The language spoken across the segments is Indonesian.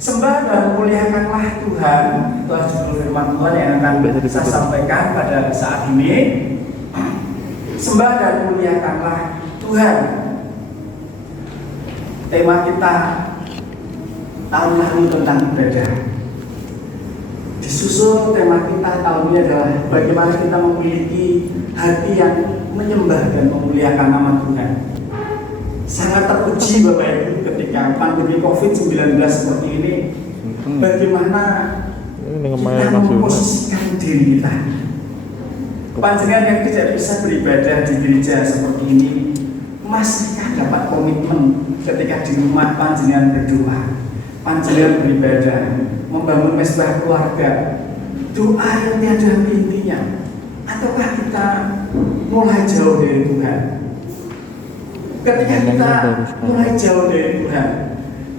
Sembah dan muliakanlah Tuhan. Itu judul firman Tuhan yang akan saya sampaikan pada saat ini. Sembah dan muliakanlah Tuhan. Tema kita tahun lalu tentang ibadah. Disusul tema kita tahun ini adalah bagaimana kita memiliki hati yang menyembah dan memuliakan nama Tuhan. Sangat terpuji Bapak Ibu ketika pandemi COVID-19 seperti ini, bagaimana kita memposisikan diri kita. Panjenengan yang tidak bisa beribadah di gereja seperti ini, masihkah dapat komitmen ketika di rumah panjenengan berdoa, panjenengan beribadah, membangun mesbah keluarga, doa yang tiada intinya, ataukah kita mulai jauh dari Tuhan? Ketika kita mulai jauh dari Tuhan,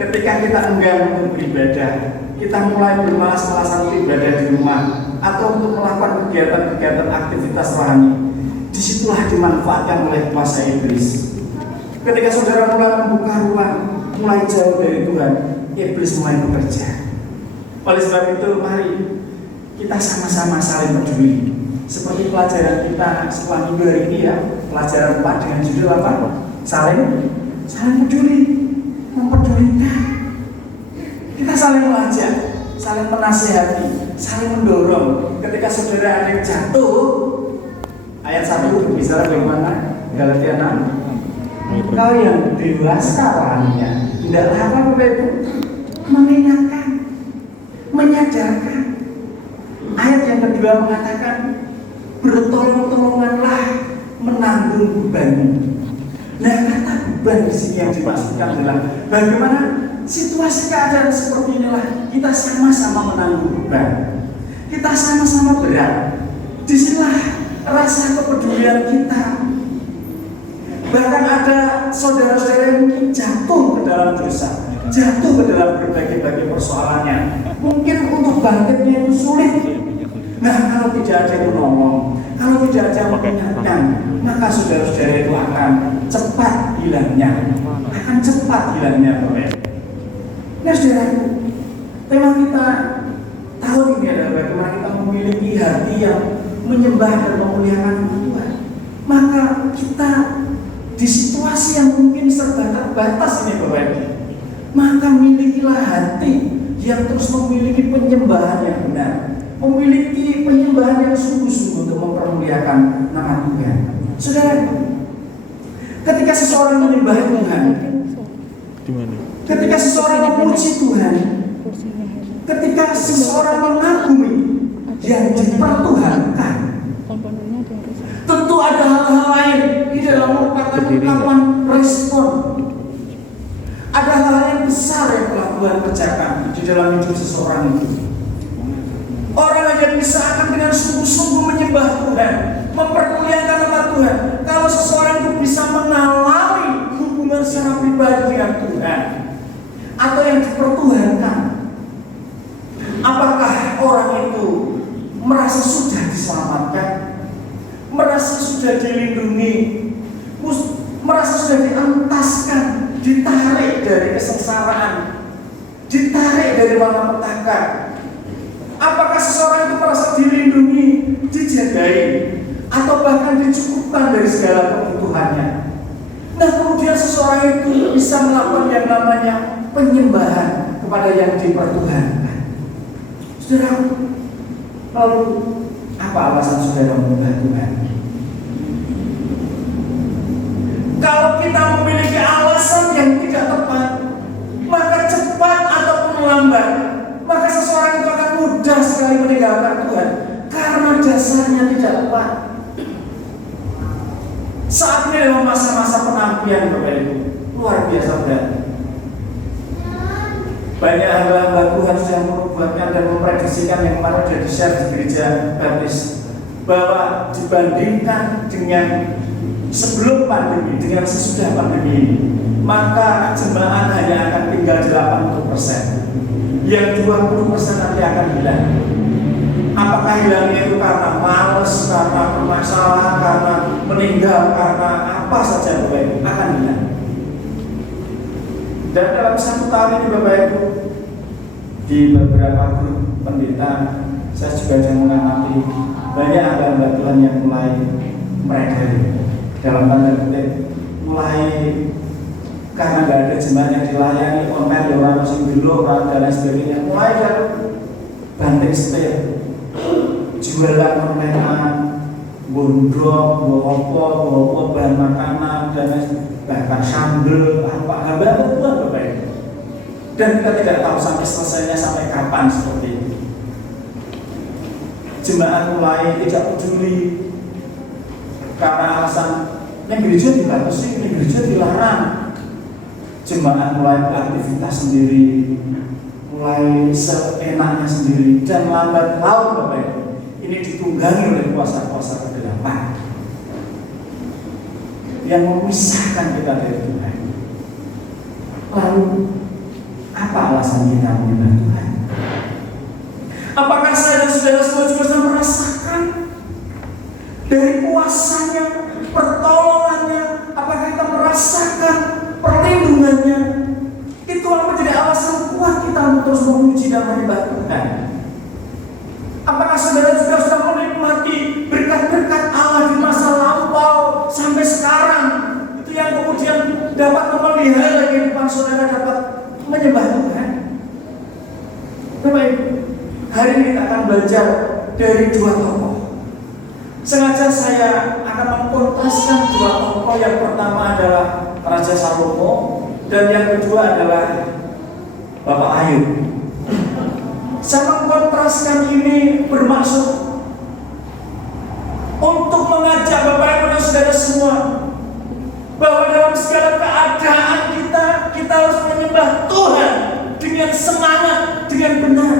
ketika kita enggan untuk beribadah, kita mulai bermalas-malasan beribadah di rumah atau untuk melakukan kegiatan-kegiatan aktivitas rohani, disitulah dimanfaatkan oleh kuasa iblis. Ketika saudara mulai membuka ruang, mulai jauh dari Tuhan, iblis mulai bekerja. Oleh sebab itu, mari kita sama-sama saling peduli. Seperti pelajaran kita setelah minggu hari ini ya, pelajaran 4 dengan judul apa? Saling peduli, mempedulikan. Kita saling mengajak, saling menasihati, saling mendorong. Ketika saudara ada yang jatuh, ayat 1 berbicara bagaimana? Galatia 6. Kau yang dewasa rohaninya, tidaklah apa Bapak Ibu? Mengingatkan, menyadarkan. Ayat yang kedua mengatakan, bertolong-tolonganlah menanggung beban. Nah, kata beban di sini yang dimaksudkan adalah bagaimana situasi keadaan seperti inilah kita sama-sama menanggung beban, kita sama-sama berat. Disinilah rasa kepedulian kita. Bahkan ada saudara-saudara yang mungkin jatuh ke dalam dosa, jatuh ke dalam berbagai-bagai persoalannya. Mungkin untuk bangkitnya itu sulit. Nah, kalau tidak ada yang menolong, kalau tidak ada yang mengingatkan, maka saudara-saudara itu akan cepat hilangnya, Bapak. Nah, saudara, tema kita tahun ini adalah bagaimana kita memiliki hati yang menyembah dan memuliakan Tuhan. Maka kita di situasi yang mungkin serba terbatas ini, Bapak Ibu, maka milikilah hati yang terus memiliki penyembahan yang benar, memiliki penyembahan yang sungguh-sungguh untuk mempermuliakan nama Tuhan. Saudara, ketika seseorang menyembah Tuhan, ketika seseorang memuji Tuhan, ketika seseorang mengagumi yang dipertuhankan, tentu ada hal-hal lain di dalam merupakan ungkapan respon. Ada hal yang besar yang telah Tuhan kerjakan di dalam hidup seseorang itu. Orang yang bisa akan dengan sungguh-sungguh menyembah Tuhan, mempermuliakan nama Tuhan, kalau seseorang itu bisa mengalami hubungan secara pribadi dengan Tuhan atau yang dipertuhankan. Apakah orang itu merasa sudah diselamatkan, merasa sudah dilindungi, merasa sudah dientaskan, ditarik dari kesengsaraan, ditarik dari malapetaka? Apakah seseorang itu merasa dilindungi, dijagai, atau bahkan dicukupkan dari segala kebutuhannya? Nah, kemudian seseorang itu bisa melakukan yang namanya penyembahan kepada yang dipertuhankan. Saudara, lalu apa alasan saudara menyembah Tuhan? Kalau kita memiliki alasan yang tidak tepat, maka cepat ataupun lambat, maka seseorang itu akan mudah sekali meninggalkan Tuhan karena dasarnya tidak tepat. Saat ini adalah masa-masa penampilan, Bapak Ibu, luar biasa berat. Banyak hamba-hamba Tuhan yang menubuatkan dan memprediksikan yang kemarin sudah di-share di gereja Baptis, bahwa dibandingkan dengan sebelum pandemi, dengan sesudah pandemi ini, maka jemaat hanya akan tinggal 80%. Yang 20% nanti akan hilang. Apakah hilangnya itu karena malas, karena permasalahan, karena meninggal, karena apa saja, Bapak Ibu, akan hilang. Dan dalam 1 tahun ini, Bapak Ibu, di beberapa grup pendeta saya juga sudah mengamati banyak hamba Tuhan yang mulai mereka dalam tanda kutip mulai karena nggak ada jemaat yang dilayani online ya orang masih dulu orang dan lain sebagainya mulai kan banting setir jualan online gondrong, bawa bahan makanan dan bahkan sambel apa hamba Tuhan Bapak Ibu. Dan kita tidak tahu sampai selesainya sampai kapan seperti itu. Jemaat mulai tidak peduli karena alasan ini gereja dibatasi, ini gereja dilarang. Jemaat mulai beraktivitas sendiri, mulai seenaknya sendiri dan lambat laun Bapak Ibu. Ini ditunggangi oleh kuasa-kuasa kegelapan yang memisahkan kita dari Tuhan. Lalu apa alasan kita menyembah Tuhan? Apakah saya dan saudara semua juga sudah merasakan dari kuasanya, pertolongannya? Apakah kita merasakan perlindungannya? Itulah menjadi alasan kuat kita untuk terus memuji dan menyembah Tuhan. Apakah saudara juga sudah menikmati berkat-berkat Allah di masa lampau sampai sekarang? Itu yang kemudian dapat memelihara kehidupan saudara dapat menyembah Tuhan. Baik, hari ini kita akan belajar dari dua tokoh. Sengaja saya akan mengkontraskan dua tokoh. Yang pertama adalah Raja Salomo dan yang kedua adalah Bapak Ayub. Saya mengkontraskan ini bermaksud untuk mengajak Bapak Ibu dan saudara semua bahwa dalam segala keadaan kita harus menyembah Tuhan dengan semangat, dengan benar.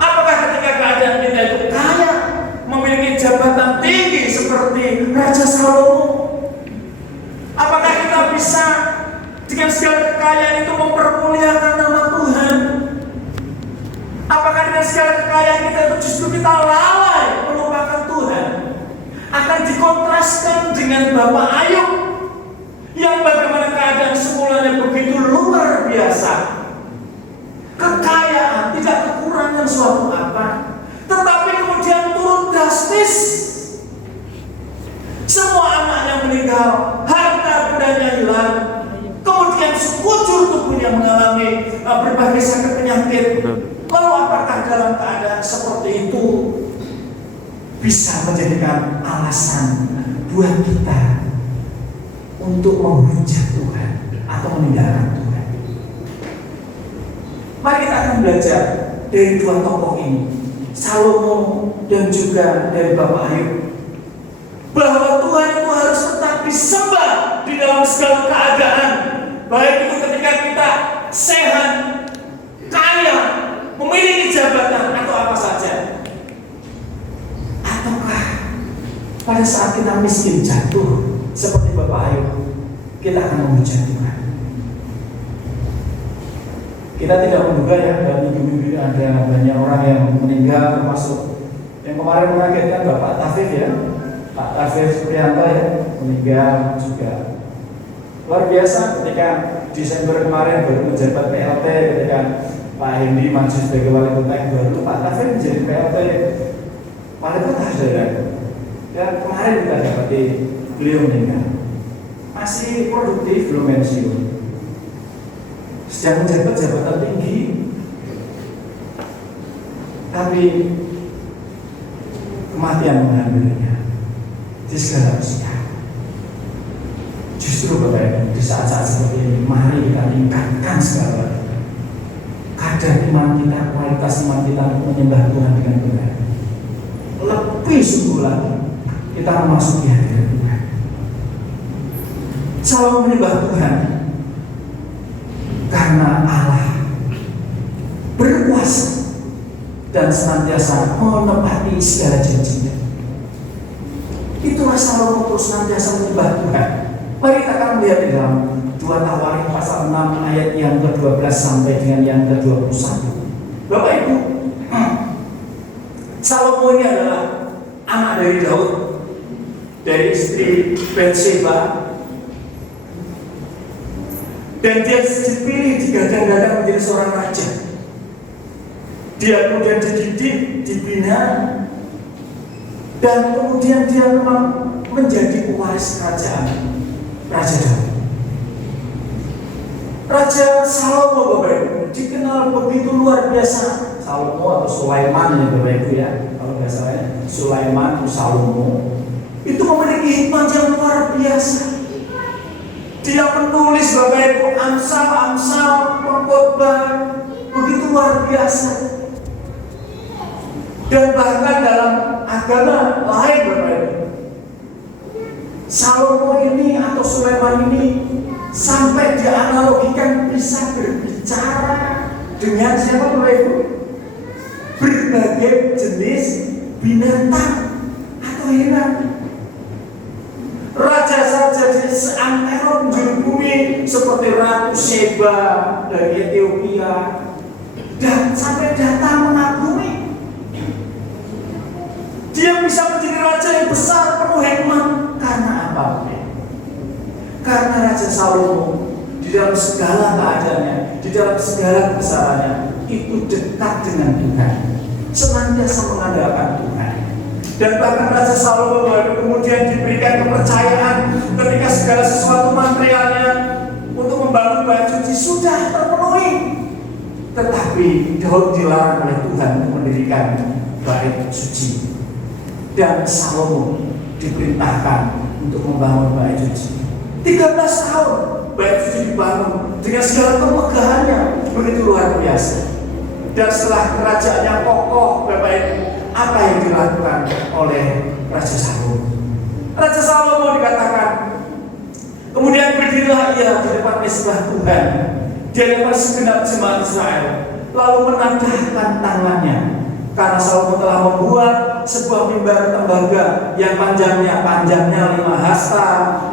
Apakah ketika keadaan kita itu kaya, memiliki jabatan tinggi seperti Raja Salomo? Apakah kita bisa dengan segala kekayaan itu mempermuliakan nama Tuhan? Apakah dengan segala kekayaan kita itu justru kita lalai melupakan Tuhan? Akan dikontraskan dengan Bapak Ayub yang bagaimana keadaan semulanya begitu luar biasa, kekayaan, tidak kekurangan suatu apa, tetapi kemudian turun drastis. Semua anaknya meninggal, harta bendanya hilang, kemudian sekujur tubuhnya mengalami berbagai sakit penyakit. Lalu apakah dalam keadaan seperti itu bisa menjadikan alasan buat kita untuk menghujat Tuhan atau meninggalkan Tuhan? Mari kita akan belajar dari dua tokoh ini, Salomo dan juga dari Bapak Ayub, bahwa Tuhan itu harus tetap disembah di dalam segala keadaan, baik itu ketika kita sehat, kaya, memiliki jabatan atau apa saja, ataukah pada saat kita miskin jatuh seperti Bapak Ayub, kita akan memuja Tuhan. Kita tidak menduga ya, dalam minggu-minggu ada banyak orang yang meninggal, termasuk yang kemarin mengagetkan Bapak Tafif ya, Pak Tafif Prianto ya, meninggal juga. Luar biasa ketika Desember kemarin baru menjabat PLT, ketika Pak Hendi maju sebagai wali kota yang baru, Pak Tafif menjadi PLT wali kota saudara. Dan kemarin kita dapati beliau meninggal, masih produktif, belum pensiun, sedang menjabat jabatan tinggi, tapi kematian mengambilnya di segala usia. Justru Bapak Ibu, di saat-saat seperti ini, mari kita tingkatkan segala kadar iman kita, kualitas iman kita untuk menyembah Tuhan dengan benar. Lebih sungguh lagi kita memasuki hadirat Tuhan. Selalu menyembah Tuhan karena Allah berkuasa dan senantiasa menepati segala janjinya. Itulah Salomo terus senantiasa menyembah Tuhan. Mari kita akan melihat di dalam 2 Tawarik pasal 6 ayat yang ke-12 sampai dengan yang ke-21. Bapak Ibu, Salomo ini adalah anak dari Daud, dari istri Batseba, dan dia dipilih digadang-gadang menjadi seorang raja. Dia kemudian dididik, dibina, dan kemudian dia memang menjadi pewaris kerajaan Raja Daud. Raja Salomo Bapak Ibu dikenal begitu luar biasa. Salomo atau Sulaiman ya Bapak Ibu ya, kalau nggak salah ya, Sulaiman atau Salomo itu memiliki hikmah yang luar biasa. Dia menulis Bapak Ibu amsal-amsal, pengkhotbah begitu luar biasa. Dan bahkan dalam agama lain Bapak Ibu, Salomo ini atau Sulaiman ini sampai dianalogikan bisa berbicara dengan siapa Bapak Ibu? Berbagai jenis binatang atau hewan. Raja-raja di seantero penjuru bumi seperti Ratu Sheba dari Ethiopia dan sampai datang mengagumi. Dia bisa menjadi raja yang besar penuh hikmah karena apa? Karena Raja Salomo di dalam segala keadaannya, di dalam segala kebesarannya itu dekat dengan Tuhan, senantiasa mengandalkan Tuhan. Dan bahkan Raja Salomo kemudian diberikan kepercayaan ketika segala sesuatu materialnya untuk membangun bait suci sudah terpenuhi, tetapi Daud dilarang oleh Tuhan untuk mendirikan bait suci. Dan Salomo diperintahkan untuk membangun bait suci. 13 tahun bait suci dibangun dengan segala kemegahannya begitu luar biasa. Dan setelah kerajaan yang kokoh Bapak Ibu, apa yang dilakukan oleh Raja Salomo? Raja Salomo dikatakan kemudian berdirilah ia di depan mezbah Tuhan di hadapan segenap jemaat Israel, lalu menadahkan tangannya. Karena Salomo telah membuat sebuah mimbar tembaga yang panjangnya 5 hasta,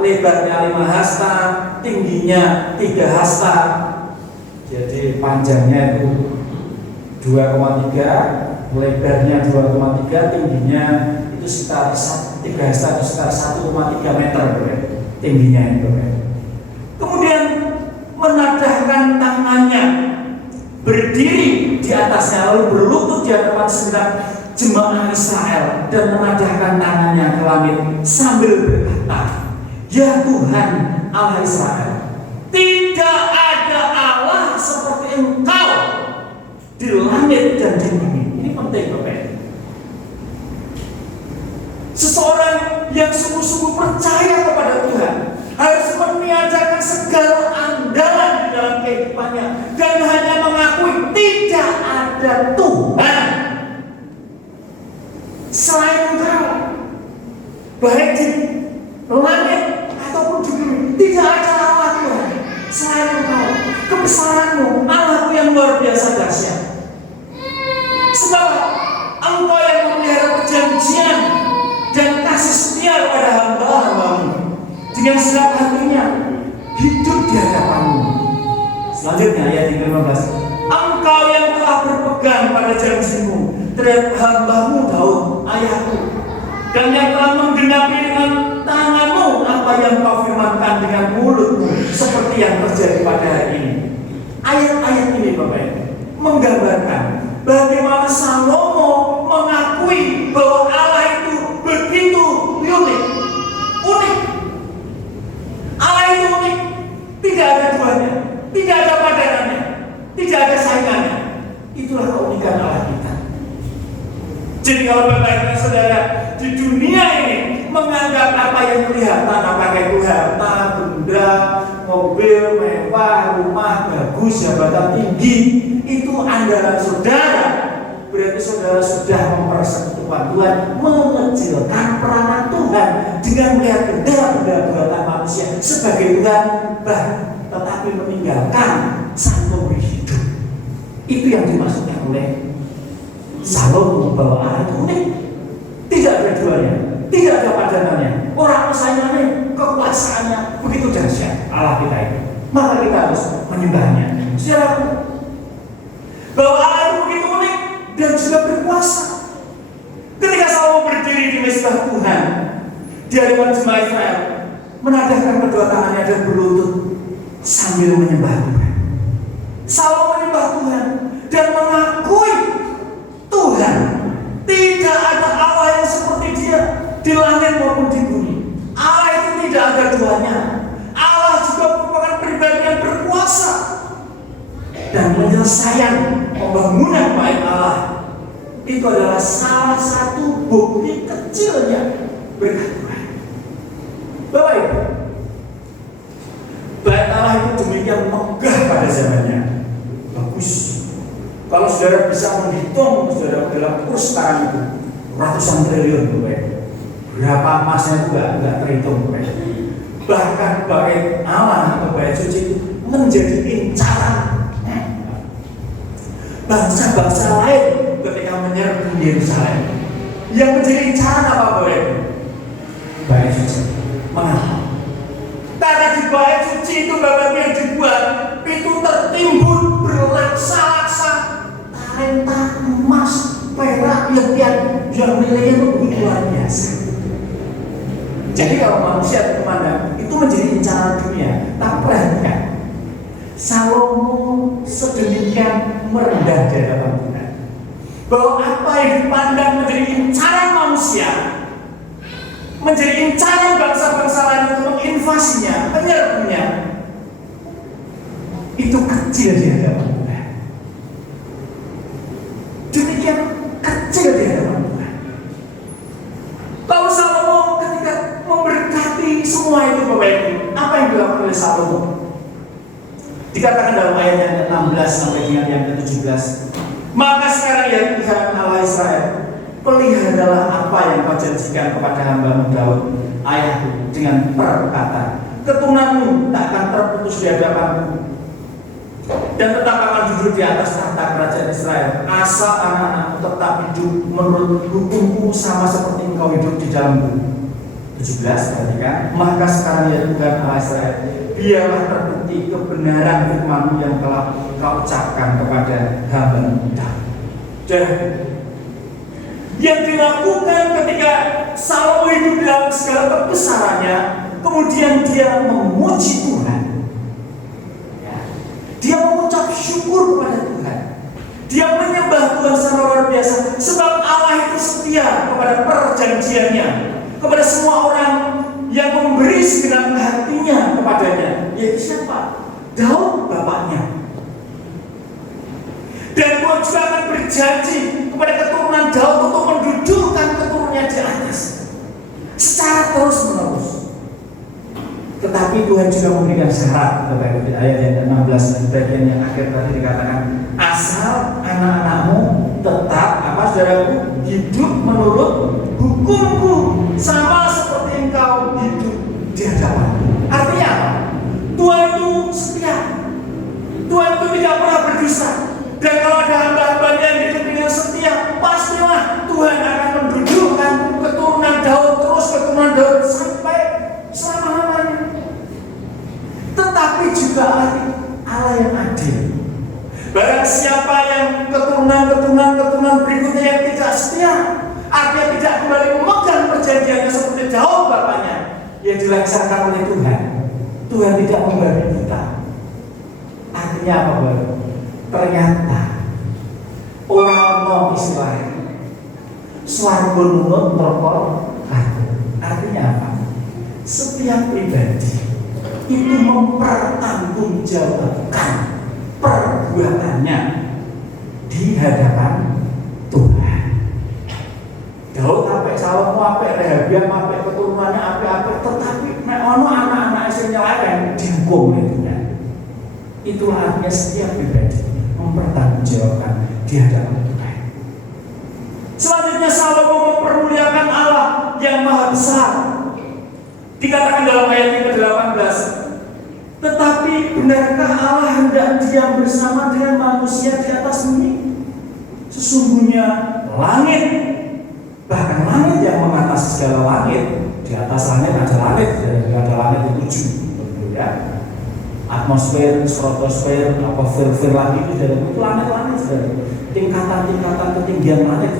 lebarnya 5 hasta, tingginya 3 hasta. Jadi panjangnya itu 2,3, lebarnya 2,3, tingginya itu sekitar 3 hasta atau sekitar 1,3 meter tingginya itu. Kemudian menadahkan tangannya, berdiri di atasnya, lalu berlutut di hadapan segenap jemaah Israel dan menadahkan tangannya ke langit sambil berkata, "Ya Tuhan Allah Israel, tidak ada Allah seperti Engkau di langit dan di bumi." Ini penting Bapak. Seseorang yang sungguh-sungguh percaya kepada Tuhan harus meniadakan segala andalan di dalam kehidupannya dan hanya mengakui tidak ada Tuhan selain Engkau, baik di langit ataupun di bumi. Tidak ada Allah Tuhan selain Engkau. Kebesaranmu, Allahku yang luar biasa dahsyat. Sebab Engkau yang memelihara perjanjian dan kasih setia kepada hamba-Hamba-Mu dengan segenap hatinya hidup di hadapan-Mu. Selanjutnya ayat 15. Engkau yang telah berpegang pada janji-Mu terhadap hamba-Mu Daud ayahku, dan yang telah menggenapi dengan tangan-Mu apa yang Kau firmankan dengan mulut-Mu, seperti yang terjadi pada hari ini. Ayat-ayat ini Bapak Ibu menggambarkan bagaimana Salomo mengakui bahwa Allah itu begitu unik. Allah itu unik, tidak ada duanya, tidak ada padanannya, tidak ada saingannya. Itulah keunikan Allah kita. Jadi kalau Bapak Ibu Saudara di dunia ini menganggap apa yang kelihatan, apakah itu harta, benda, mobil mewah, rumah bagus, jabatan tinggi, itu andalan saudara, berarti saudara sudah mempersekutukan Tuhan, mengecilkan peranan Tuhan dengan melihat benda-benda buatan manusia sebagai Tuhan, tetapi meninggalkan Sang Pemberi hidup. Itu yang dimaksudkan oleh Salomo bahwa Allah itu unik, tidak ada duanya, tidak ada padanannya, orang saingannya, kekuasaannya begitu dahsyat Allah kita ini. Maka kita harus menyembahnya. Saudara, bahwa Allah itu begitu unik dan juga berkuasa. Ketika Salomo berdiri di mezbah Tuhan di hadapan jemaat Israel, menadahkan kedua tangannya dan berlutut sambil menyembah Tuhan. Salomo menyembah Tuhan dan mengakui dan penyelesaian pembangunan bait Allah itu adalah salah satu bukti kecilnya berkat Tuhan. Bapak Ibu, bait Allah itu demikian megah pada zamannya. Bagus. Kalau saudara bisa menghitung, saudara dalam kurs sekarang itu ratusan triliun, Bapak Ibu. Berapa emasnya itu nggak terhitung, Bapak Ibu. Bahkan bait Allah atau bait suci menjadi incaran bangsa-bangsa lain ketika menyerbu Yerusalem. Yang menjadi incaran apa, Bapak Ibu? Bait suci. Mengapa? Karena di bait suci itu Bapak yang dibuat itu tertimbun berlaksa-laksa talenta emas, perak, yang nilainya itu begitu luar biasa. Jadi kalau manusia memandang itu menjadi incaran dunia, tapi perhatikan, Salomo sedemikian merendah di hadapan Tuhan bahwa apa yang dipandang menjadi incaran manusia, menjadi incaran bangsa-bangsa lain untuk menginvasinya, menyerbunya, itu kecil di hadapan Tuhan. Demikian kecil di hadapan Tuhan. Lalu Salomo ketika memberkati semua itu, Bapak Ibu, apa yang dilakukan oleh Salomo? Dikatakan dalam ayat yang ke-16 sampai dengan yang ke-17, maka sekarang ya Tuhan Allah Israel, peliharalah apa yang kau janjikan kepada hamba-Mu Daud ayahku dengan perkataan, keturunanmu tak akan terputus di hadapanku dan tetap akan duduk di atas tahta kerajaan Israel, asal anak-anakmu tetap hidup menurut hukumku sama seperti engkau hidup di dalamku. 17, perhatikan, maka sekarang ya Tuhan Allah Israel, biarlah terbukti kebenaran firman-Mu yang telah kau ucapkan kepada hamba-Mu Daud. Dan yang dilakukan ketika Salomo hidup dalam segala kebesarannya, kemudian dia memuji Tuhan. Dia mengucap syukur kepada Tuhan. Dia menyembah Tuhan secara luar biasa, sebab Allah itu setia kepada perjanjiannya, kepada semua orang yang memberi segenap hatinya kepadanya. Yaitu siapa? Daud bapaknya. Dan Tuhan juga akan berjanji kepada keturunan Daud untuk mendudukkan keturunannya di atas secara terus menerus. Tetapi Tuhan juga memberikan syarat. Di ayat yang ke-16 bagian yang akhir tadi dikatakan, asal anak-anakmu tetap saudaraku hidup menurut hukumku sama seperti engkau hidup di hadapan. Artinya apa? Tuhan itu setia. Tuhan itu tidak pernah berdusta. Dan kalau ada hamba-hambanya yang hidup dengan setia, pastilah Tuhan akan mendudukkan keturunan Daud, terus keturunan Daud sampai selama-lamanya. Tetapi juga Allah yang adil. Barang siapa yang keturunan berikutnya yang tidak setia, artinya tidak kembali memegang perjanjiannya seperti Daud bapaknya, yang dilaksanakan oleh Tuhan. Tuhan tidak memberi kita. Artinya apa, Bapak? Ternyata orang mau Israel swarga nurut merokok. Artinya apa? Setiap pribadi itu mempertanggungjawabkan perbuatannya di hadapan Tuhan. Daud apik, Salomo apik, Rehabiam apik, keturunannya apik-apik, tetapi nek ono anak-anak sing nyeleweng dihukum oleh Tuhan. Itulah artinya setiap pribadi mempertanggungjawabkan di hadapan Tuhan. Selanjutnya Salomo mempermuliakan Allah yang Maha Besar. Dikatakan dalam ayat yang ke-18, tetapi benarkah Allah hendak diam bersama dengan manusia di atas bumi? Sesungguhnya langit, bahkan langit yang mengatasi segala langit, di atas langit ada langit, ada langit itu 7, ya. Atmosfer, stratosfer, apa fir lagi itu langit-langit, tingkatan-tingkatan ketinggian langit.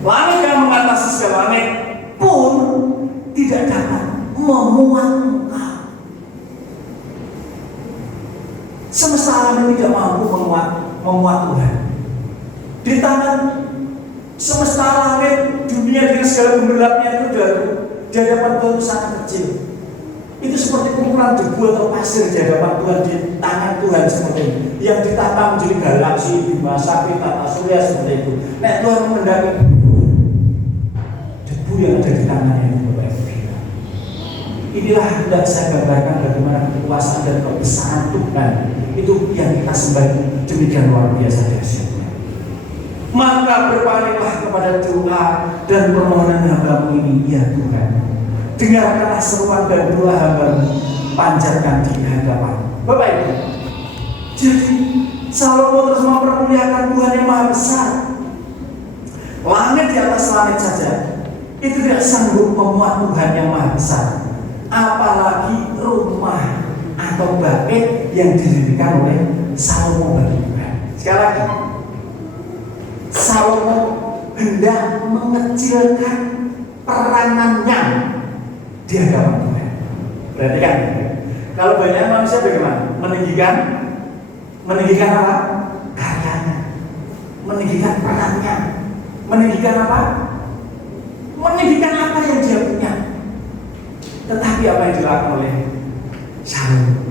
Langit yang mengatasi segala langit pun tidak dapat memuat engkau. Semesta alam ini tidak mampu memuat Tuhan. Di tangan semesta langit, dunia dengan segala gemerlapnya itu di hadapan Tuhan sangat kecil. Itu seperti kumpulan debu atau pasir di hadapan Tuhan, di tangan Tuhan seperti itu. Yang ditata menjadi galaksi, Bima Sakti, tata surya seperti itu. Nek Tuhan mengendaki debu yang ada di tangannya itu, Bapak Ibu. Inilah hendak saya gambarkan bagaimana kekuasaan dan kebesaran Tuhan itu yang kita sembah demikian luar biasa dahsyatnya. Maka berpalinglah kepada doa dan permohonan hamba-Mu ini, ya Tuhan. Dengarkanlah seruan dan doa hamba-Mu, panjatkan di hadapan. Bapak Ibu, jadi Salomo terus mempermuliakan Tuhan yang Maha Besar. Langit di atas langit saja itu tidak sanggup memuat Tuhan yang Maha Besar, apalagi rumah atau bait yang didirikan oleh Salomo bagi Tuhan. Sekali lagi, Salomo hendak mengecilkan peranannya di hadapan Tuhan. Berarti kan, kalau banyak manusia bagaimana? Meninggikan apa? Karyanya, meninggikan perannya, meninggikan apa? Meninggikan apa yang dia punya. Tetapi apa yang dilakukan oleh Salomo?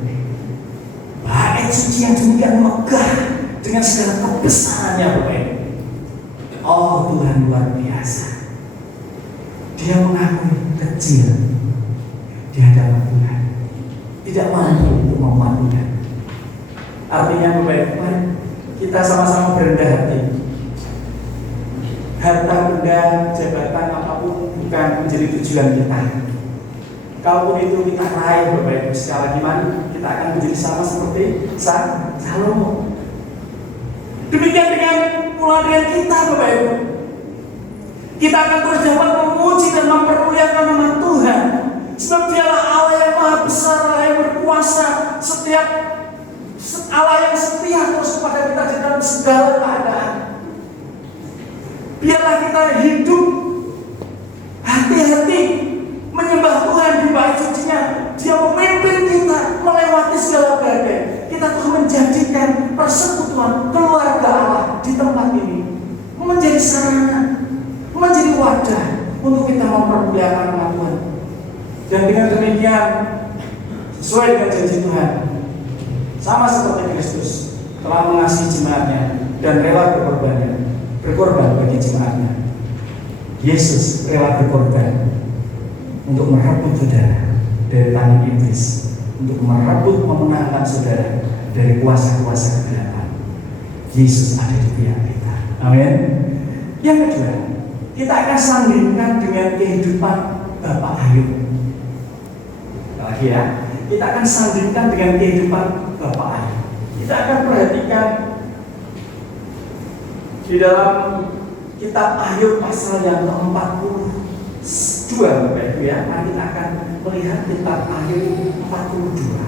Bait suci yang demikian megah dengan segala kebesarannya, Bapak. Oh, Tuhan luar biasa. Dia mengakui kecil di hadapan Tuhan, tidak mampu untuk memuat Tuhan. Artinya Bapak, mari kita sama-sama berendah hati. Harta benda, jabatan apapun bukan menjadi tujuan kita. Kalaupun itu kita raih, Bapak Ibu, sekali lagi mari kita akan menjadi sama seperti Salomo. Demikian dengan pula dengan kita, Bapak Ibu. Kita akan terus dapat memuji dan mempermuliakan nama Tuhan. Sebab Dialah Allah yang Maha Besar, Allah yang berkuasa, Allah yang setia terus kepada kita di dalam segala keadaan. Biarlah kita hidup hati-hati menyembah Tuhan di bait sucinya. Dia memimpin kita melewati segala badai. Kita terus menjadikan persekutuan keluarga Allah di tempat ini menjadi sarana, menjadi wadah untuk kita mempermuliakan nama Tuhan. Dan dengan demikian, sesuai dengan janji Tuhan, sama seperti Kristus telah mengasihi jemaatnya dan rela berkorban bagi jemaatnya. Yesus rela berkorban untuk merebut saudara dari tangan iblis, untuk merebut memenangkan saudara dari kuasa-kuasa kegelapan. Yesus ada di pihak kita. Amin. Yang kedua, kita akan sandingkan dengan kehidupan Bapak Ayub. Lagi ya, kita akan sandingkan dengan kehidupan Bapak Ayub. Kita akan perhatikan di dalam kitab Ayub pasal yang ke-42, Bapak Ibu ya. Nah, kita akan melihat kitab Ayub 42.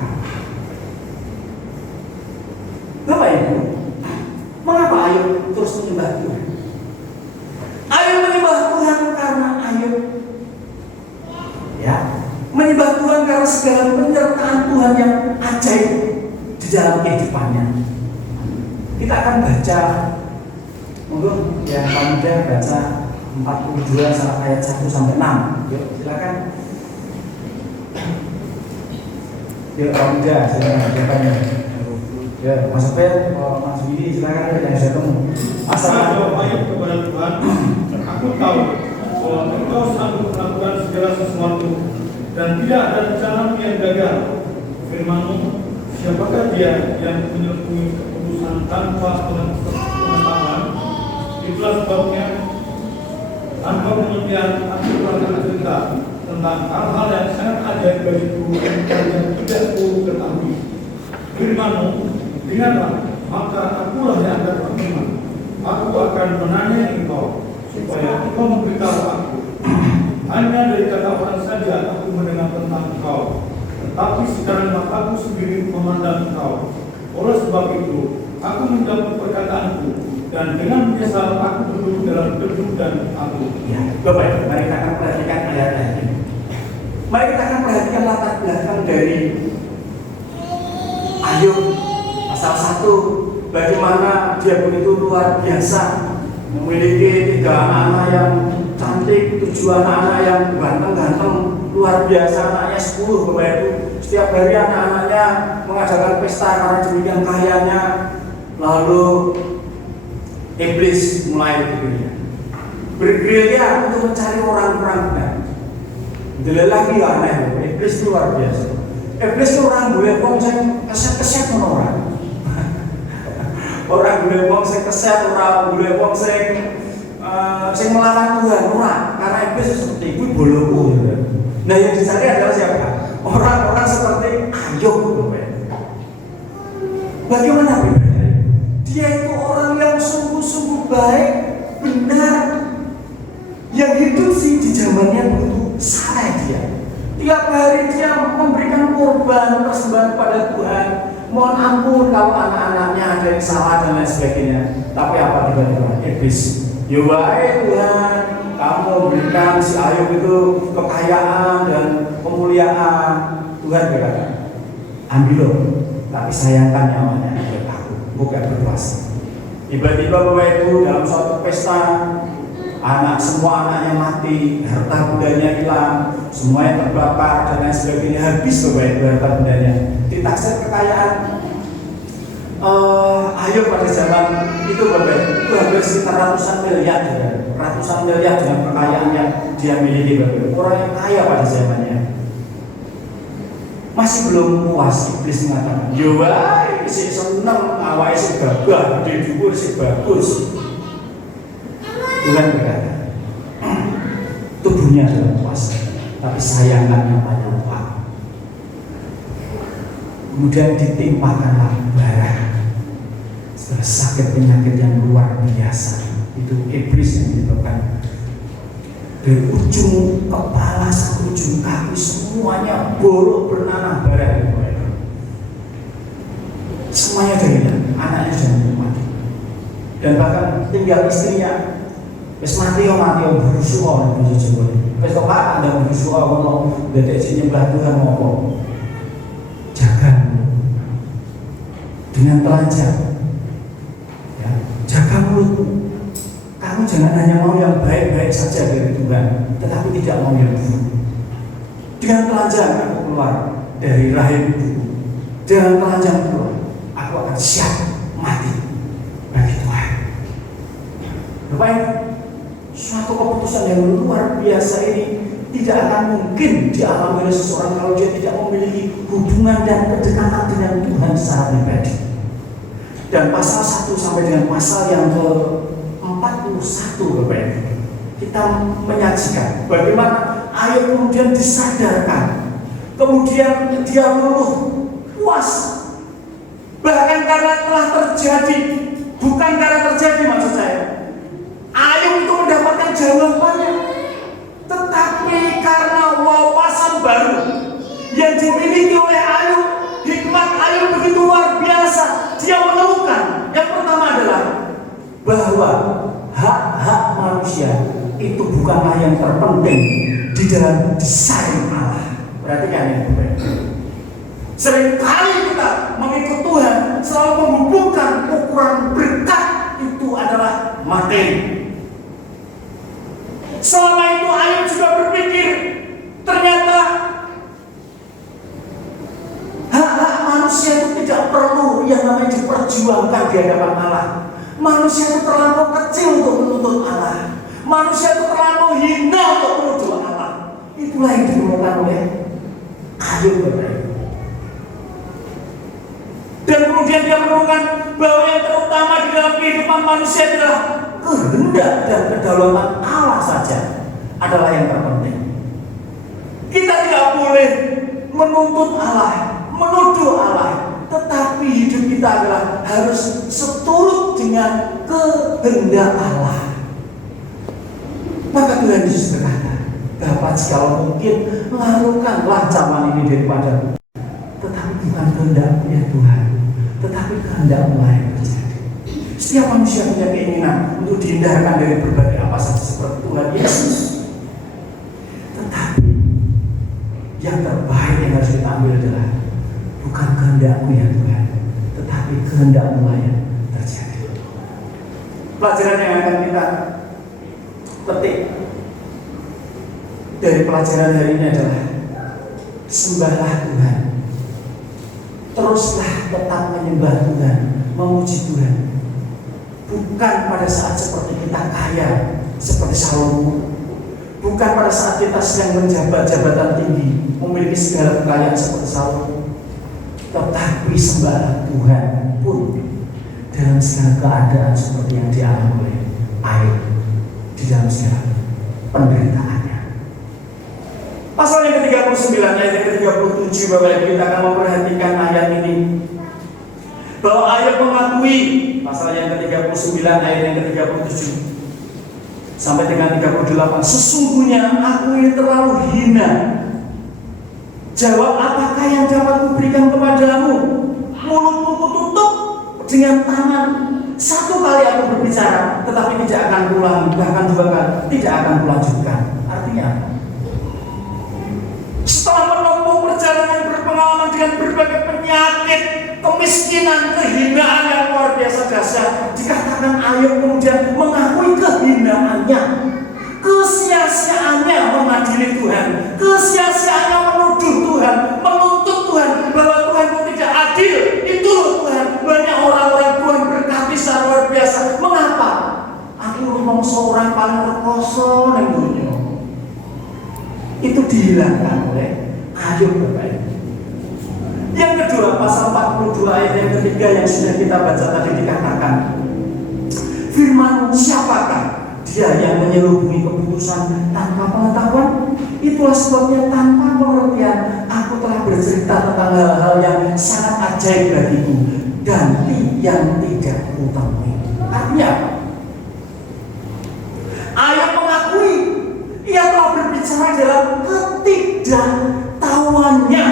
Bapak Ibu, mengapa Ayub terus menyembah Tuhan? Ayub menyembah Tuhan karena Ayub menyembah Tuhan karena segala penyertaan Tuhan yang ajaib di dalam kehidupannya. Kita akan baca, monggo yang muda baca 42 ayat 1 sampai 6. Yuk, silakan. Yuk, muda, silakan jawabannya. Ya, Mas Fer, Mas Willy, silakan yang saya temu. Masa Ayub kepada Tuhan, aku tahu bahwa Engkau sanggup melakukan segala sesuatu dan tidak ada rencana yang gagal. Firman-Mu, siapakah dia yang menyelesaikan keputusan tanpa pengetahuan? Itulah sebabnya tanpa pengertian aku akan cerita tentang hal-hal yang sangat ajaib bagiku yang tidak ku ketahui. Firman-Mu, dengarlah, maka akulah yang akan berfirman. Aku akan menanyai engkau supaya engkau memberitahu aku. Hanya dari kata orang saja aku mendengar tentang engkau, tetapi sekarang mataku sendiri memandang engkau. Oleh sebab itu, aku menjawab perkataanku, dan dengan menyesal aku duduk dalam debu dan abu. Ya, Bapak, mari kita akan perhatikan ayat-ayat ini. Mari kita akan perhatikan latar belakang dari Ayub pasal 1. Bagaimana dia begitu luar biasa, memiliki 3 anak yang cantik, 7 anak yang ganteng-ganteng, luar biasa, anaknya 10 Bapak Ibu. Setiap hari anak-anaknya mengadakan pesta karena demikian kayanya. Lalu iblis mulai bergerilya untuk mencari orang-orang benar. Delok lagi aneh, iblis itu luar biasa. Iblis itu orang boleh wong sing keset-keset orang. Orang boleh wong sing keset, orang boleh wong sing melawan Tuhan, orang. Karena iblis seperti itu boloku. Nah yang dicari adalah siapa? Orang-orang seperti Ayub. Bagaimana pribadi? Dia itu orang yang sungguh-sungguh baik, benar, yang hidup sih di zamannya begitu saleh dia. Tiap hari dia memberikan korban persembahan kepada Tuhan. Mohon ampun kalau anak-anaknya ada yang salah dan lain sebagainya. Tapi apa tiba-tiba iblis? Ya baik Tuhan, kamu berikan si Ayub itu kekayaan dan kemuliaan. Tuhan berkata, ambil loh, tapi sayangkan nyawanya buat aku, bukan berkuasa. Tiba-tiba Bapak Ibu dalam suatu pesta, semua anaknya mati, harta bendanya hilang, semuanya terbakar dan lain sebagainya, habis Bapak Ibu harta bendanya. Ditaksir kekayaan Ayub pada zaman itu Bapak Ibu, itu hampir sekitar ratusan miliar dengan kekayaan yang dia miliki Bapak Ibu. Orang yang kaya pada zamannya. Masih belum puas, iblis mengatakan, yo wae sik seneng awake sik gagah, gede dhuwur sik bagus. Tuhan berkata, tubuhnya adalah puas, tapi sayangkan namanya lupa. Kemudian ditimpakanlah bara. Setelah sakit penyakit yang luar biasa, itu iblis yang menyebabkan dari ujung kepala sampai ujung kaki semuanya bolong bernanah bara. Semuanya dari anaknya sudah mati, dan bahkan tinggal istrinya. Wis mati berusuh orang di Jawa. Wis kok ada berusuh orang dedek nyembah Tuhan ngopo. Jaga dengan telanjang. Ya, jaga mulutmu. Kamu jangan hanya mau yang baik-baik saja dari Tuhan, tetapi tidak mau yang buruk. Dengan telanjang aku keluar dari rahim ibuku. Dengan telanjang keluar, aku akan siap mati bagi Tuhan. Bapak, suatu keputusan yang luar biasa ini tidak akan mungkin dialami oleh seseorang kalau dia tidak memiliki hubungan dan kedekatan dengan Tuhan secara pribadi. Dan pasal 1 sampai dengan pasal yang ke-41 Bapak Ibu, kita menyajikan bagaimana Ayub kemudian disadarkan, kemudian dia luluh puas, bahkan karena telah terjadi, bukan karena terjadi maksud saya. Ayub itu mendapatkan jawabannya, tetapi karena wawasan baru yang dimiliki oleh Ayub, hikmat Ayub begitu luar biasa. Dia menemukan yang pertama adalah bahwa hak-hak manusia itu bukanlah yang terpenting di dalam desain Allah. Perhatikan ya, seringkali kita mengikut Tuhan selalu menghubungkan ukuran berkat itu adalah materi. Selama itu Ayub juga berpikir ternyata hak-hak manusia itu tidak perlu yang namanya diperjuangkan di hadapan Allah. Manusia itu terlalu kecil untuk menuntut Allah. Manusia itu terlalu hina untuk menuduh Allah. Itulah yang dilakukan oleh Ayub. Dan kemudian dia menemukan bahwa yang terutama di dalam kehidupan manusia adalah kehendak dan kedaulatan Allah saja adalah yang terpenting. Kita tidak boleh menuntut Allah, menuduh Allah, tetapi hidup kita adalah harus seturut dengan kehendak Allah. Maka Tuhan Yesus berkata, dapat segala mungkin lakukanlah zaman ini daripadaku, tetapi bukan kehendakmu ya Tuhan, tetapi kehendakmu yang terjadi. Setiap manusia punya keinginan untuk dihindarkan dari berbagai apa saja seperti Tuhan Yesus, tetapi yang terbaik yang harus kita ambil adalah bukan kehendakmu ya Tuhan, tetapi kehendakmu yang terjadi. Pelajaran yang akan kita petik dari pelajaran hari ini adalah sembahlah Tuhan. Teruslah tetap menyembah Tuhan, memuji Tuhan. Bukan pada saat seperti kita kaya, seperti Salomo. Bukan pada saat kita sedang menjabat jabatan tinggi, memiliki segala kekayaan seperti Salomo. Tetapi sembahlah Tuhan pun dalam segala keadaan seperti yang dialami oleh Ayub, di dalam segala penderitaannya. Pasal yang ke-39 ayat yang ke-37, Bapak Ibu, kita akan memperhatikan ayat ini. Bahwa Ayub mengakui, pasal yang ke-39 ayat yang ke-37 sampai dengan 38, sesungguhnya aku ini terlalu hina. Jawab apakah yang dapat kuberikan kepadamu? Mulutku kututup dengan tangan. Satu kali aku berbicara, tetapi tidak akan pulang, bahkan dua kali tidak akan kulanjutkan. Artinya apa? Setelah menempuh perjalanan berpengalaman dengan berbagai penyakit, kemiskinan, kehinaan yang luar biasa dahsyat, dikatakan Ayub kemudian mengakui kehinaannya, kesia-siaannya mengadili Tuhan, kesia-siaannya menuduh Tuhan, menuntut Tuhan bahwa Tuhan itu tidak adil. Itu Tuhan, banyak orang-orang Tuhan berkati secara luar biasa. Mengapa? Aku ngomong seorang paling terkosong yang dunia. Itu dihilangkan oleh Ayub, Bapak Ibu. Yang kedua, pasal 42 ayat yang ketiga yang sudah kita baca tadi dikatakan, firman siapakah dia yang menyelubungi keputusan tanpa pengetahuan? Itulah sebabnya tanpa pengertian aku telah bercerita tentang hal-hal yang sangat ajaib bagiku dan yang tidak kutemui. Artinya Ayub mengakui ia telah berbicara dalam ketidaktahuannya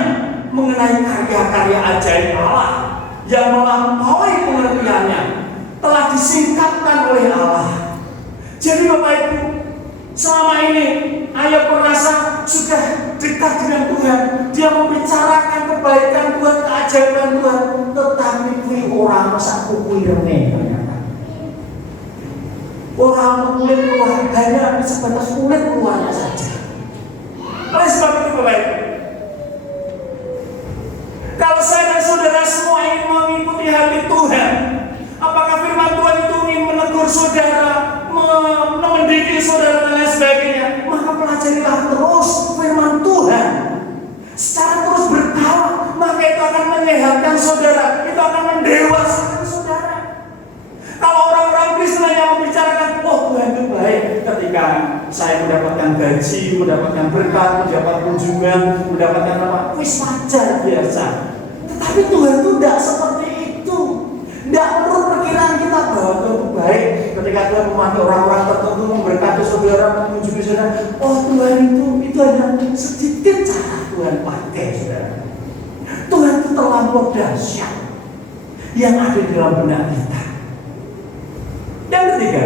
mengenai karya-karya ajaib Allah yang melampaui pengertiannya, telah disingkapkan oleh Allah. Jadi Bapak Ibu, selama ini Ayub merasa sudah dekat dengan Tuhan. Dia membicarakan kebaikan Tuhan, keajaiban Tuhan, tetapi orang masa kuku remeh ternyata. Orang kulit luar hanya sebatas kulit luarnya saja. Oleh sebab itu Bapak Ibu, kalau saya dan saudara semua ingin mengikuti hati Tuhan, apakah firman Tuhan itu ingin menegur saudara, mendidik saudara dan lain sebagainya, maka pelajarilah terus firman Tuhan secara terus bertahun, maka itu akan menyehatkan saudara, itu akan mendewasakan saudara. Kalau orang-orang Kristen yang membicarakan, oh Tuhan itu baik ketika saya mendapatkan gaji, mendapatkan berkat, mendapat kunjungan, mendapatkan apa, wis wajar biasa. Tetapi Tuhan itu tidak seperti itu. Tidak menurut perkiraan kita bahwa Tuhan itu baik ketika Tuhan memakai orang-orang tertentu memberkati saudara, mengunjungi saudara. Oh Tuhan itu hanya sedikit cara Tuhan pakai saudara. Tuhan itu terlampau dahsyat yang ada di dalam benak kita. Yang ketiga,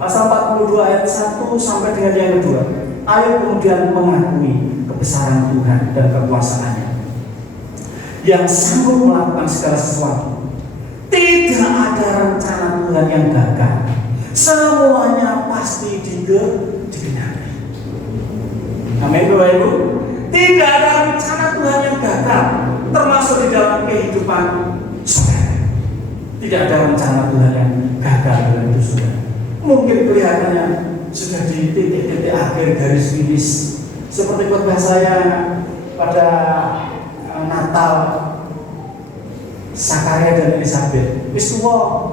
pasal 42 ayat 1 sampai dengan yang kedua, Ayub kemudian mengakui kebesaran Tuhan dan kekuasaannya yang sanggup melakukan segala sesuatu. Tidak ada rencana Tuhan yang gagal. Semuanya pasti digenapi. Amin Bapak Ibu. Tidak ada rencana Tuhan yang gagal, termasuk di dalam kehidupan saudara. Tidak ada rencana Tuhan yang gagal dalam hidup saudara. Mungkin kelihatannya sudah di titik-titik akhir garis finish. Seperti khotbah saya pada Natal, Zakaria dan Elizabeth. Wis tuwa,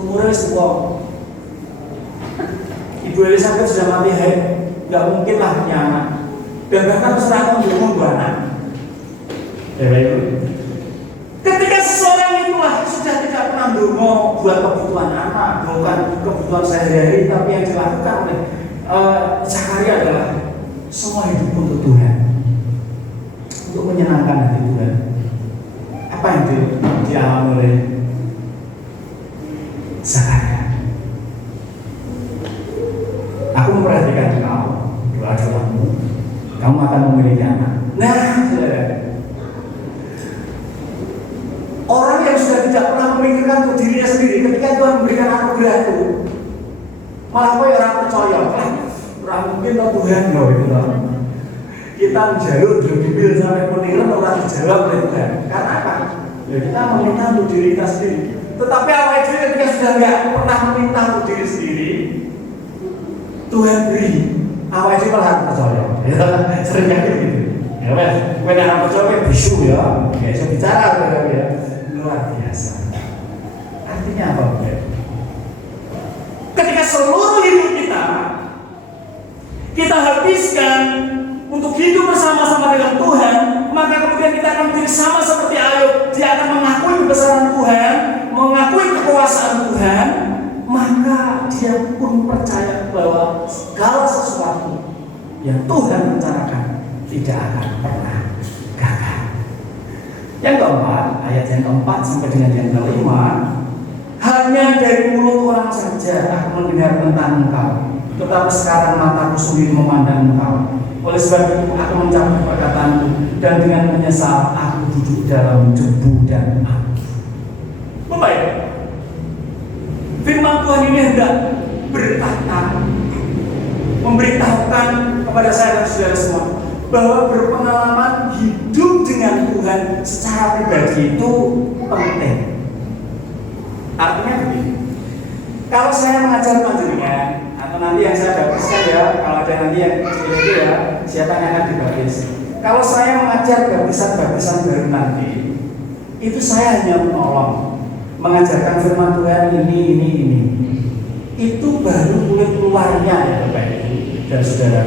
umurnya wis tuwa. Ibu Elizabeth sudah mati haid, nggak mungkin lah punya anak. Dan bahkan serangkong belum anak. Ya Ibu. Ketika seseorang itulah sudah tidak pernah ndonga buat kebutuhan anak, bukan kebutuhan sehari-hari, tapi yang dilakukan oleh Zakaria adalah semua hidup untuk Tuhan, untuk menyenangkan hati Tuhan. Apa yang dialami oleh Zakaria? Aku memperhatikan kamu, doa-doamu, kamu akan memiliki anak. Nah, orang yang sudah tidak pernah memikirkan untuk dirinya sendiri, ketika Tuhan memberikan anugerah itu, malah kau orang percaya, Orang mungkin tahu Tuhan loh itu loh. Kita menjalur mobil sampai peniran orang dijawab oleh Tuhan. Karena apa? Ya kita meminta untuk diri kita sendiri. Tetapi awal itu ketika sudah nggak pernah meminta untuk diri sendiri, Tuhan beri. Awal itu malah percaya. Ya, sering kayak gitu. Ya wes, gue nak percaya bisu ya. Biasa bicara ya. Luar biasa. Artinya apa? Ketika seluruh hidup kita habiskan untuk hidup bersama-sama dengan Tuhan, maka kemudian kita akan menjadi sama seperti Ayub. Dia akan mengakui kebesaran Tuhan, mengakui kekuasaan Tuhan, maka dia pun percaya bahwa segala sesuatu yang Tuhan rencanakan tidak akan pernah gagal. Yang keempat, ayat yang keempat sampai dengan yang kelima, hanya dari mulut orang saja aku mendengar tentang engkau, tetapi sekarang mataku sendiri memandang engkau. Oleh sebab itu aku mencabut perkataanku, dan dengan menyesal aku duduk dalam debu dan api. Baik, firman Tuhan ini hendak berkata, memberitahukan kepada saya dan saudara semua bahwa berpengalaman hidup dengan Tuhan secara pribadi itu penting. Artinya begini, kalau saya mengajar panjenengan atau nanti yang saya baptiskan ya, kalau ada nanti yang kecil itu ya, siapa yang akan dibaptis. Kalau saya mengajar baptisan baru nanti, itu saya hanya menolong, mengajarkan firman Tuhan ini. Itu baru kulit luarnya ya Bapak Ibu dan Saudara.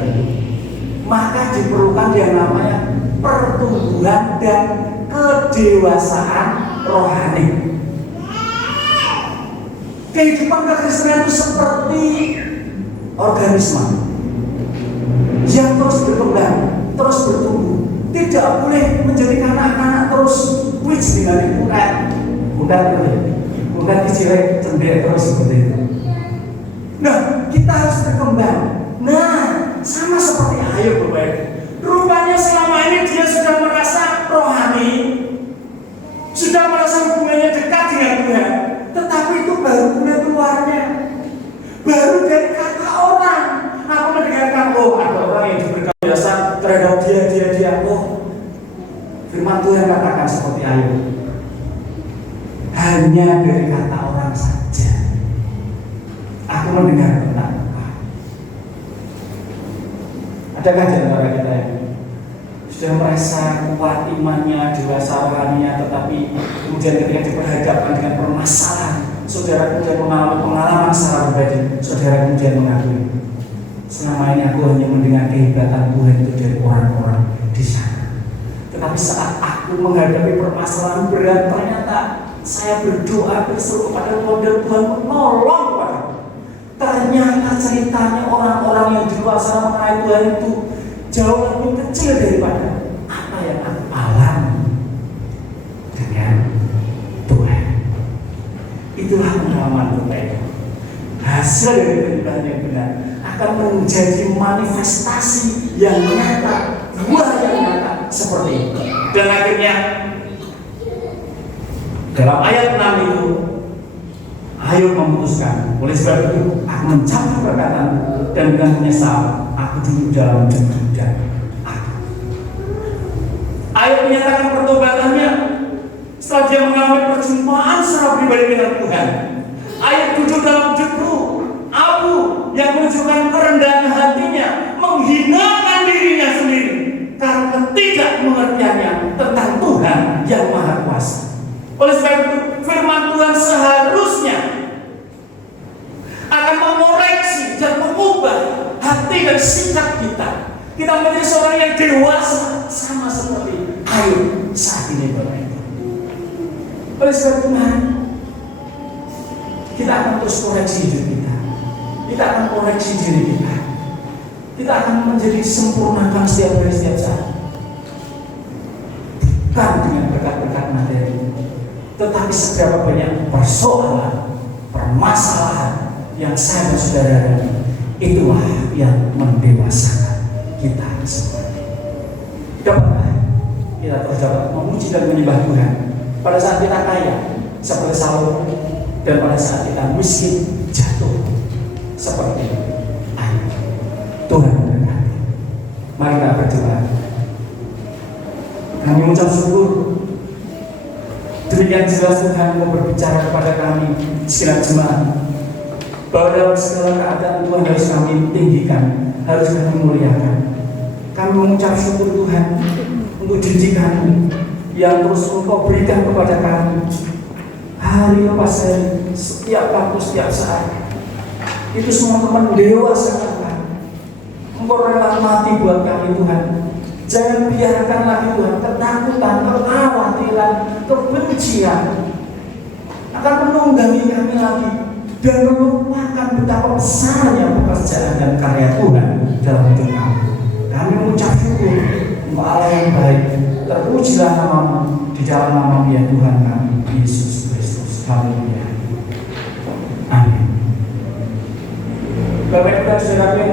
Maka diperlukan yang namanya pertumbuhan dan kedewasaan rohani. Kehidupan kekristenan itu seperti organisme yang terus berkembang, terus bertumbuh. Tidak boleh menjadi kanak-kanak terus wis dengan bukan kecil cendek terus seperti itu. Nah, kita harus berkembang. Nah, sama seperti Ayub Bapak. Rupanya selama ini dia sudah merasa rohani, sudah merasa hubungannya dekat dengan Tuhan. Tetapi itu baru kulit luarnya, baru dari kata orang. Aku mendengarkan ada orang yang diberikan biasa terhadap dia. Firman Tuhan katakan seperti Ayub, hanya dari kata orang saja aku mendengar tentang Tuhan. Adakah di antara kita yang sudah merasa kuat imannya, dewasa rohaninya, tetapi kemudian ketika diperhadapkan dengan permasalahan, saudara kemudian mengalami pengalaman secara pribadi, saudara kemudian mengakui, selama ini aku hanya mendengar kehebatan Tuhan itu dari orang-orang di sana. Tetapi saat aku menghadapi permasalahan berat, ternyata saya berdoa berseru kepada Tuhan dan Tuhan menolong kepadaku. Ternyata ceritanya orang-orang yang di luar sana mengenai Tuhan itu jauh lebih kecil daripada apa yang aku alami dengan Tuhan. Itulah pengalaman Tuhan. Hasil dari kehidupan yang benar akan menjadi manifestasi yang nyata, buah yang nyata seperti itu. Dan akhirnya dalam ayat 6 itu Ayub memutuskan, oleh sebab itu aku mencabut perkataan dan dengan menyesal aku duduk dalam debu dan api. Ayub menyatakan pertobatannya setelah dia mengalami perjumpaan secara pribadi dengan Tuhan. Ayub duduk dalam debu, abu yang menunjukkan kerendahan hatinya, menghinakan dirinya sendiri karena ketidakmengertiannya tentang Tuhan yang Maha Kuasa. Oleh sebab itu firman Tuhan seharusnya akan mengoreksi dan mengubah hati dan sikap kita. Kita menjadi seorang yang dewasa sama seperti Ayub saat ini Bapak Ibu. Oleh sebab itu kita akan terus koreksi hidup kita. Kita akan koreksi diri kita. Kita akan menjadi sempurnakan setiap hari setiap saat. Bukan dengan berkat-berkat materi, tetapi seberapa banyak persoalan, permasalahan yang saya dan saudara hadapi, itulah yang mendewasakan kita semua. Dapatkah kita terus dapat memuji dan menyembah Tuhan pada saat kita kaya seperti Saul, dan pada saat kita miskin jatuh seperti Ayub. Tuhan memberkati. Mari kita berdoa. Kami mengucap syukur. Demikian jelas Tuhan mau berbicara kepada kami segenap jemaat, bahwa dalam segala keadaan Tuhan harus kami tinggikan, harus kami muliakan. Kami mengucap syukur Tuhan untuk didikan yang terus Engkau berikan kepada kami hari lepas hari, setiap waktu, setiap saat. Itu semua teman dewasa Tuhan. Engkau rela mati buat kami Tuhan. Jangan biarkan lagi Tuhan ketakutan, kekhawatiran, kebencian akan menunggangi kami lagi dan melupakan betapa besarnya pekerjaan dan karya Tuhan dalam hidup kami. Kami mengucap syukur untuk Allah yang baik. Terpujilah nama-Mu di dalam nama ya Tuhan kami Yesus Kristus. Haleluya. Amin. Bapak Ibu dan Saudara